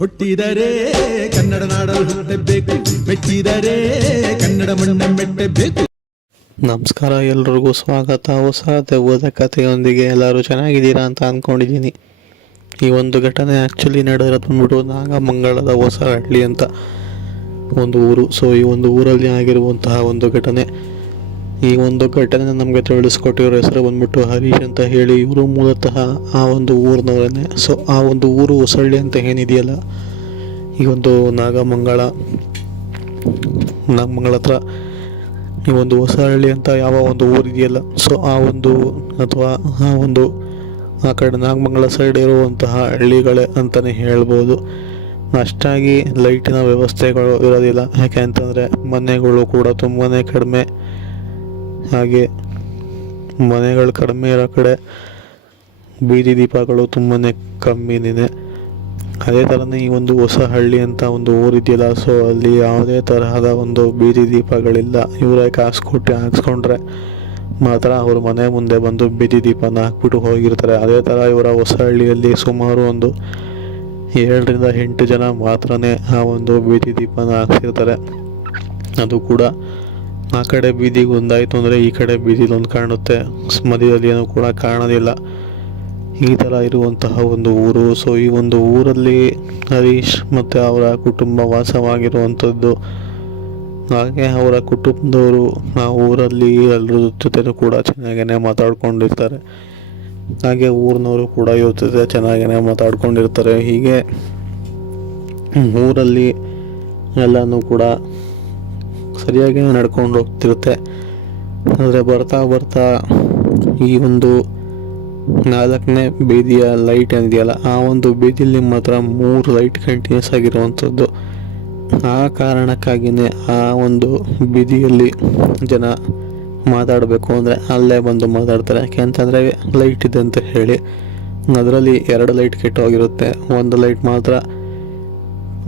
ಹುಟ್ಟಿದರೆ ಕನ್ನಡ ನಾಡಲು ಹುಟ್ಟಬೇಕು, ಮೆಚ್ಚಿದರೆ ಕನ್ನಡ ಮಣ್ಣ ಮೆಟ್ಟಬೇಕು. ನಮಸ್ಕಾರ, ಎಲ್ರಿಗೂ ಸ್ವಾಗತ. ಹೊಸ ದೆವ್ವದ ಕಥೆಯೊಂದಿಗೆ ಎಲ್ಲರೂ ಚೆನ್ನಾಗಿದ್ದೀರಾ ಅಂತ ಅಂದ್ಕೊಂಡಿದ್ದೀನಿ. ಈ ಒಂದು ಘಟನೆ ಆ್ಯಕ್ಚುಲಿ ನಡೆದಿರೋದು ಬಂದ್ಬಿಟ್ಟು ನಾಗಮಂಗಲದ ಹೊಸಹಳ್ಳಿ ಅಂತ ಒಂದು ಊರು. ಸೊ ಈ ಒಂದು ಊರಲ್ಲಿ ಆಗಿರುವಂತಹ ಒಂದು ಘಟನೆ. ಈ ಒಂದು ಘಟನೆ ನಮಗೆ ತಿಳಿಸ್ಕೊಟ್ಟಿರೋ ಹೆಸರು ಬಂದ್ಬಿಟ್ಟು ಹರೀಶ್ ಅಂತ ಹೇಳಿ. ಇವರು ಮೂಲತಃ ಆ ಒಂದು ಊರಿನವರೇ. ಸೊ ಆ ಒಂದು ಊರು ಹೊಸಹಳ್ಳಿ ಅಂತ ಏನಿದೆಯಲ್ಲ, ಈ ಒಂದು ನಾಗಮಂಗಲ ಹತ್ರ ಈ ಒಂದು ಹೊಸಹಳ್ಳಿ ಅಂತ ಯಾವ ಒಂದು ಊರಿದೆಯಲ್ಲ, ಸೊ ಆ ಒಂದು ಅಥವಾ ಆ ಕಡೆ ನಾಗಮಂಗಲ ಸೈಡ್ ಇರುವಂತಹ ಹಳ್ಳಿಗಳೇ ಅಂತಲೇ ಹೇಳ್ಬೋದು. ಅಷ್ಟಾಗಿ ಲೈಟಿನ ವ್ಯವಸ್ಥೆಗಳು ಇರೋದಿಲ್ಲ. ಯಾಕೆ ಅಂತಂದರೆ ಮನೆಗಳು ಕೂಡ ತುಂಬಾ ಕಡಿಮೆ. ಹಾಗೆ ಮನೆಗಳು ಕಡಿಮೆ ಇರೋ ಕಡೆ ಬೀದಿ ದೀಪಗಳು ತುಂಬಾ ಕಮ್ಮಿನೇ. ಅದೇ ಥರನೇ ಈ ಒಂದು ಹೊಸಹಳ್ಳಿ ಅಂತ ಒಂದು ಊರಿದೆಯಲ್ಲ, ಸೊ ಅಲ್ಲಿ ಯಾವುದೇ ತರಹದ ಒಂದು ಬೀದಿ ದೀಪಗಳಿಲ್ಲ. ಇವರೇ ಕಾಸು ಕೊಟ್ಟು ಹಾಕ್ಸ್ಕೊಂಡ್ರೆ ಮಾತ್ರ ಅವ್ರ ಮನೆ ಮುಂದೆ ಬಂದು ಬೀದಿ ದೀಪನ ಹಾಕ್ಬಿಟ್ಟು ಹೋಗಿರ್ತಾರೆ. ಅದೇ ಥರ ಇವರ ಹೊಸಹಳ್ಳಿಯಲ್ಲಿ ಸುಮಾರು ಒಂದು 7ರಿಂದ 8 ಜನ ಮಾತ್ರನೇ ಆ ಒಂದು ಬೀದಿ ದೀಪನ ಹಾಕ್ಸಿರ್ತಾರೆ. ಅದು ಕೂಡ ಆ ಕಡೆ ಬೀದಿಗೆ ಒಂದಾಯಿತು ಅಂದರೆ ಈ ಕಡೆ ಬೀದಿಲಿ ಒಂದು ಕಾಣುತ್ತೆ, ಮಧ್ಯದಲ್ಲಿ ಏನೂ ಕೂಡ ಕಾಣೋದಿಲ್ಲ. ಈ ಥರ ಇರುವಂತಹ ಒಂದು ಊರು. ಸೊ ಈ ಒಂದು ಊರಲ್ಲಿ ಹರೀಶ್ ಮತ್ತು ಅವರ ಕುಟುಂಬ ವಾಸವಾಗಿರುವಂಥದ್ದು. ಹಾಗೆ ಅವರ ಕುಟುಂಬದವರು ಆ ಊರಲ್ಲಿ ಎಲ್ಲರ ಜೊತೆನೂ ಕೂಡ ಚೆನ್ನಾಗೇ ಮಾತಾಡ್ಕೊಂಡಿರ್ತಾರೆ. ಹಾಗೆ ಊರಿನವರು ಕೂಡ ಇವ್ರ ಜೊತೆ ಚೆನ್ನಾಗೇ ಮಾತಾಡ್ಕೊಂಡಿರ್ತಾರೆ. ಹೀಗೆ ಊರಲ್ಲಿ ಎಲ್ಲನೂ ಕೂಡ ಸರಿಯಾಗಿ ನಡ್ಕೊಂಡು ಹೋಗ್ತಿರುತ್ತೆ. ಆದರೆ ಬರ್ತಾ ಬರ್ತಾ ಈ ಒಂದು 4ನೇ ಬೀದಿಯ ಲೈಟ್ ಏನಿದೆಯಲ್ಲ, ಆ ಒಂದು ಬೀದಿಯಲ್ಲಿ ಮಾತ್ರ 3 ಲೈಟ್ ಕಂಟಿನ್ಯೂಸ್ ಆಗಿರುವಂಥದ್ದು. ಆ ಕಾರಣಕ್ಕಾಗಿಯೇ ಆ ಒಂದು ಬೀದಿಯಲ್ಲಿ ಜನ ಮಾತಾಡಬೇಕು ಅಂದರೆ ಅಲ್ಲೇ ಬಂದು ಮಾತಾಡ್ತಾರೆ. ಯಾಕೆ ಅಂತಂದರೆ ಲೈಟ್ ಇದೆ ಅಂತ ಹೇಳಿ. ಅದರಲ್ಲಿ 2 ಲೈಟ್ ಕೆಟ್ಟೋಗಿರುತ್ತೆ. ಒಂದು ಲೈಟ್ ಮಾತ್ರ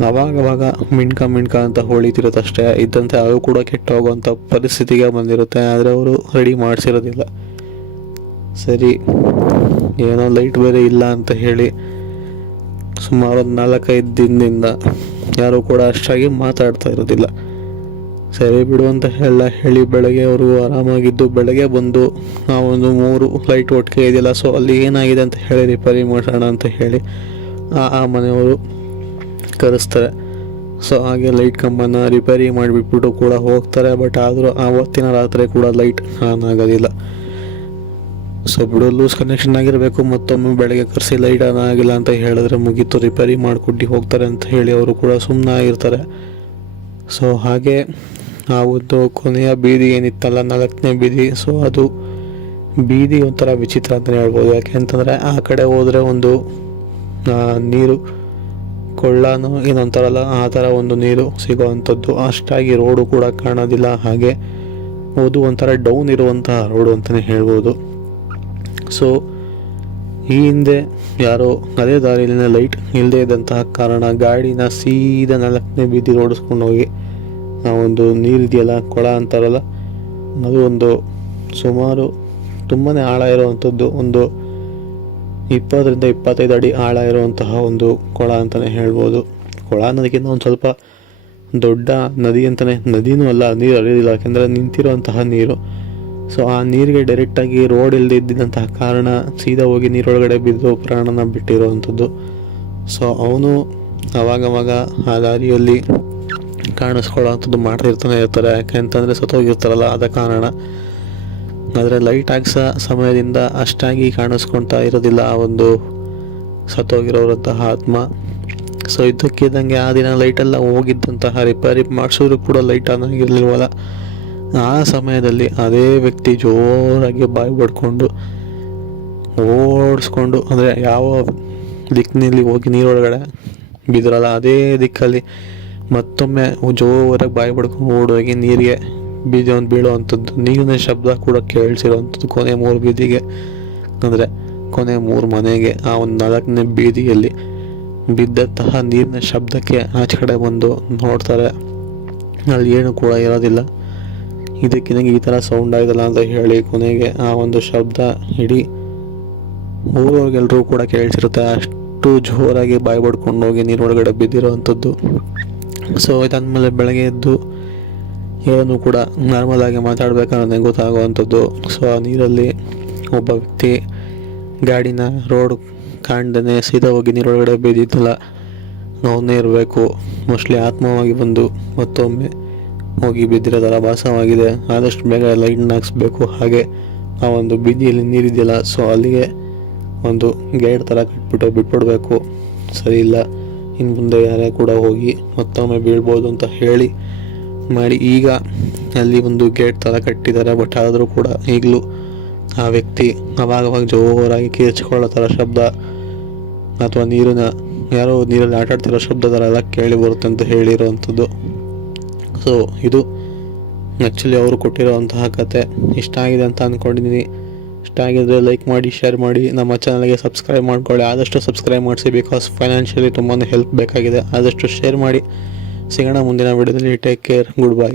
ಅವಾಗವಾಗ ಮಿಣ್ಕ ಅಂತ ಹೊಳಿತಿರುತ್ತೆ ಅಷ್ಟೇ. ಇದ್ದಂತೆ ಅದು ಕೂಡ ಕೆಟ್ಟೋಗುವಂಥ ಪರಿಸ್ಥಿತಿಗೆ ಬಂದಿರುತ್ತೆ. ಆದರೆ ಅವರು ರೆಡಿ ಮಾಡಿಸಿರೋದಿಲ್ಲ. ಸರಿ, ಏನೋ ಲೈಟ್ ಬೇರೆ ಇಲ್ಲ ಅಂತ ಹೇಳಿ ಸುಮಾರು 4-5 ದಿನದಿಂದ ಯಾರೂ ಕೂಡ ಅಷ್ಟಾಗಿ ಮಾತಾಡ್ತಾ ಇರೋದಿಲ್ಲ. ಸರಿ ಬಿಡು ಅಂತ ಹೇಳಿ ಬೆಳಗ್ಗೆ ಅವರು ಆರಾಮಾಗಿದ್ದು ಬೆಳಗ್ಗೆ ಬಂದು ಆ ಒಂದು 3 ಲೈಟ್ ಒಟ್ಟಿಗೆ ಇದೆಯಲ್ಲ, ಸೊ ಅಲ್ಲಿ ಏನಾಗಿದೆ ಅಂತ ಹೇಳಿ ರಿಪೇರಿ ಮಾಡೋಣ ಅಂತ ಹೇಳಿ ಆ ಮನೆಯವರು ಕರೆಸ್ತಾರೆ. ಸೊ ಹಾಗೆ ಲೈಟ್ ಕಂಬನ ರಿಪೇರಿ ಮಾಡಿಬಿಟ್ಬಿಟ್ಟು ಕೂಡ ಹೋಗ್ತಾರೆ. ಬಟ್ ಆದರೂ ಆವತ್ತಿನ ರಾತ್ರಿ ಕೂಡ ಲೈಟ್ ಆನ್ ಆಗೋದಿಲ್ಲ. ಸೊ ಬಿಡು, ಲೂಸ್ ಕನೆಕ್ಷನ್ ಆಗಿರಬೇಕು, ಮತ್ತೊಮ್ಮೆ ಬೆಳಗ್ಗೆ ಕರೆಸಿ ಲೈಟ್ ಆನ್ ಆಗಿಲ್ಲ ಅಂತ ಹೇಳಿದ್ರೆ ಮುಗೀತು, ರಿಪೇರಿ ಮಾಡಿಕೊಟ್ಟು ಹೋಗ್ತಾರೆ ಅಂತ ಹೇಳಿ ಅವರು ಕೂಡ ಸುಮ್ಮನೆ ಆಗಿರ್ತಾರೆ. ಸೊ ಹಾಗೆ ಆ ಒಂದು ಕೊನೆಯ ಬೀದಿ ಏನಿತ್ತಲ್ಲ, 4ನೇ ಬೀದಿ, ಸೊ ಅದು ಬೀದಿ ಒಂಥರ ವಿಚಿತ್ರ ಅಂತಲೇ ಹೇಳ್ಬೋದು. ಯಾಕೆ ಅಂತಂದರೆ ಆ ಕಡೆ ಹೋದರೆ ಒಂದು ನೀರು ಕೊಳ್ಳನೋ ಏನಂತಾರಲ್ಲ, ಆ ಥರ ಒಂದು ನೀರು ಸಿಗೋವಂಥದ್ದು. ಅಷ್ಟಾಗಿ ರೋಡು ಕೂಡ ಕಾಣೋದಿಲ್ಲ. ಹಾಗೆ ಅದು ಒಂಥರ ಡೌನ್ ಇರುವಂತಹ ರೋಡು ಅಂತಲೇ ಹೇಳ್ಬೋದು. ಸೊ ಈ ಹಿಂದೆ ಯಾರೋ ಅದೇ ದಾರಿಯಲ್ಲಿನ ಲೈಟ್ ಇಲ್ಲದೇ ಇದ್ದಂತಹ ಕಾರಣ ಗಾಡಿನ ಸೀದಾ 4ನೇ ಬೀದಿ ಓಡಿಸ್ಕೊಂಡು ಹೋಗಿ ಆ ಒಂದು ನೀರಿದೆಯಲ್ಲ, ಕೊಳ ಅಂತಾರಲ್ಲ, ಅದು ಒಂದು ಸುಮಾರು ತುಂಬಾ ಆಳ ಇರುವಂಥದ್ದು, ಒಂದು 20ರಿಂದ 25 ಅಡಿ ಆಳ ಇರುವಂತಹ ಒಂದು ಕೊಳ ಅಂತಲೇ ಹೇಳ್ಬೋದು. ಕೊಳ ಅನ್ನೋದಕ್ಕಿಂತ ಒಂದು ಸ್ವಲ್ಪ ದೊಡ್ಡ ನದಿ ಅಂತಲೇ, ನದಿನೂ ಅಲ್ಲ, ನೀರು ಹರಿಯೋದಿಲ್ಲ, ಯಾಕೆಂದರೆ ನಿಂತಿರುವಂತಹ ನೀರು. ಸೊ ಆ ನೀರಿಗೆ ಡೈರೆಕ್ಟಾಗಿ ರೋಡ್ ಇಲ್ಲದೆ ಇದ್ದಿದ್ದಂತಹ ಕಾರಣ ಸೀದಾ ಹೋಗಿ ನೀರೊಳಗಡೆ ಬಿದ್ದು ಪ್ರಾಣನ ಬಿಟ್ಟಿರುವಂಥದ್ದು. ಸೊ ಅವನು ಅವಾಗವಾಗ ಆ ದಾರಿಯಲ್ಲಿ ಕಾಣಿಸ್ಕೊಳ್ಳೋವಂಥದ್ದು ಮಾಡ್ತಿರ್ತಾನೆ ಇರ್ತಾರೆ. ಯಾಕೆ ಅಂತಂದರೆ ಸತ್ತೋಗಿರ್ತಾರಲ್ಲ, ಆದ ಕಾರಣ. ಆದರೆ ಲೈಟ್ ಹಾಕ್ಸೋ ಸಮಯದಿಂದ ಅಷ್ಟಾಗಿ ಕಾಣಿಸ್ಕೊಳ್ತಾ ಇರೋದಿಲ್ಲ ಆ ಒಂದು ಸತ್ತೋಗಿರೋರಂತಹ ಆತ್ಮ. ಸೊ ಇದ್ದಕ್ಕಿದ್ದಂಗೆ ಆ ದಿನ ಲೈಟೆಲ್ಲ ಹೋಗಿದ್ದಂತಹ ರಿಪೇರಿ ಮಾಡಿಸಿದ್ರು ಕೂಡ ಲೈಟ್ ಆನ್ ಆಗಿರಲಿಲ್ವಲ್ಲ. ಆ ಸಮಯದಲ್ಲಿ ಅದೇ ವ್ಯಕ್ತಿ ಜೋರಾಗಿ ಬಾಯಿ ಬಡ್ಕೊಂಡು ಓಡಿಸ್ಕೊಂಡು, ಅಂದರೆ ಯಾವ ದಿಕ್ಕಿನಲ್ಲಿ ಹೋಗಿ ನೀರೊಳಗಡೆ ಬಿದ್ರಲ್ಲ ಅದೇ ದಿಕ್ಕಲ್ಲಿ ಮತ್ತೊಮ್ಮೆ ಜೋರಾಗಿ ಬಾಯಿ ಬಡ್ಕೊಂಡು ಓಡೋಗಿ ನೀರಿಗೆ ಬೀಳುವಂಥದ್ದು. ನೀರಿನ ಶಬ್ದ ಕೂಡ ಕೇಳಿಸಿರುವಂಥದ್ದು ಕೊನೆ 3 ಬೀದಿಗೆ, ಅಂದರೆ ಕೊನೆ 3 ಮನೆಗೆ. ಆ ಒಂದು 4ನೇ ಬೀದಿಯಲ್ಲಿ ಬಿದ್ದಂತಹ ನೀರಿನ ಶಬ್ದಕ್ಕೆ ಆಚೆ ಕಡೆ ಬಂದು ನೋಡ್ತಾರೆ, ಅಲ್ಲಿ ಏನು ಕೂಡ ಇರೋದಿಲ್ಲ. ಇದಕ್ಕಿದಂಗೆ ಈ ಥರ ಸೌಂಡ್ ಆಗಿದಲ್ಲ ಅಂತ ಹೇಳಿ ಕೊನೆಗೆ ಆ ಒಂದು ಶಬ್ದ ಇಡೀ ಊರವ್ರಿಗೆಲ್ಲರೂ ಕೂಡ ಕೇಳಿಸಿರುತ್ತೆ. ಅಷ್ಟು ಜೋರಾಗಿ ಬಾಯಿ ಬಡ್ಕೊಂಡು ಹೋಗಿ ನೀರೊಳಗಡೆ ಬಿದ್ದಿರೋ ಅಂಥದ್ದು. ಸೊ ಇದಾದಮೇಲೆ ಬೆಳಗ್ಗೆ ಎದ್ದು ಏನೂ ಕೂಡ ನಾರ್ಮಲ್ ಆಗಿ ಮಾತಾಡಬೇಕನ್ನೋದೇ ಗೊತ್ತಾಗುವಂಥದ್ದು. ಸೊ ಆ ನೀರಲ್ಲಿ ಒಬ್ಬ ವ್ಯಕ್ತಿ ಗಾಡಿನ ರೋಡ್ ಕಾಣ್ದೇ ಸೀದಾ ಹೋಗಿ ನೀರೊಳಗಡೆ ಬಿದ್ದಿದ್ದಲ್ಲ, ಅವನ್ನೇ ಇರಬೇಕು. ಮೋಸ್ಟ್ಲಿ ಆತ್ಮವಾಗಿ ಬಂದು ಮತ್ತೊಮ್ಮೆ ಹೋಗಿ ಬಿದ್ದಿರೋ ಥರ ಭಾಸವಾಗಿದೆ. ಆದಷ್ಟು ಬೇಗ ಲೈಟ್ನ ಹಾಕ್ಸ್ಬೇಕು. ಹಾಗೆ ಆ ಒಂದು ಬೀದಿಯಲ್ಲಿ ನೀರಿದೆಯಲ್ಲ, ಸೊ ಅಲ್ಲಿಗೆ ಒಂದು ಗೇಟ್ ಥರ ಕಟ್ಬಿಟ್ಟು ಬಿಟ್ಬಿಡ್ಬೇಕು. ಸರಿ ಇಲ್ಲ, ಇನ್ನು ಮುಂದೆ ಯಾರೇ ಕೂಡ ಹೋಗಿ ಮತ್ತೊಮ್ಮೆ ಬೀಳ್ಬೋದು ಅಂತ ಹೇಳಿ ಮಾಡಿ. ಈಗ ಅಲ್ಲಿ ಒಂದು ಗೇಟ್ ಥರ ಕಟ್ಟಿದ್ದಾರೆ, ಬಟ್ ಆದರೂ ಕೂಡ ಈಗಲೂ ಆ ವ್ಯಕ್ತಿ ಅವಾಗವಾಗ ಜೋರಾಗಿ ಕಿರ್ಚ್ಕೊಳ್ಳೋ ಥರ ಶಬ್ದ ಅಥವಾ ಯಾರೋ ನೀರಲ್ಲಿ ಆಟಾಡ್ತಿರೋ ಶಬ್ದ ಥರ ಎಲ್ಲ ಕೇಳಿ ಬರುತ್ತೆ ಅಂತ ಹೇಳಿರೋವಂಥದ್ದು. ಸೊ ಇದು ಆ್ಯಕ್ಚುಲಿ ಅವರು ಕೊಟ್ಟಿರೋವಂತಹ ಕತೆ. ಇಷ್ಟ ಆಗಿದೆ ಅಂತ ಅಂದ್ಕೊಂಡಿದ್ದೀನಿ. ಇಷ್ಟ ಆಗಿದ್ರೆ ಲೈಕ್ ಮಾಡಿ, ಶೇರ್ ಮಾಡಿ, ನಮ್ಮ ಚಾನಲ್ಗೆ ಸಬ್ಸ್ಕ್ರೈಬ್ ಮಾಡ್ಕೊಳ್ಳಿ. ಆದಷ್ಟು ಸಬ್ಸ್ಕ್ರೈಬ್ ಮಾಡಿಸಿ, ಬಿಕಾಸ್ ಫೈನಾನ್ಷಿಯಲಿ ತುಂಬಾ ಹೆಲ್ಪ್ ಬೇಕಾಗಿದೆ. ಆದಷ್ಟು ಶೇರ್ ಮಾಡಿ. ಸಿಗೋಣ ಮುಂದಿನ ವಿಡಿಯೋದಲ್ಲಿ. Take care, good bye.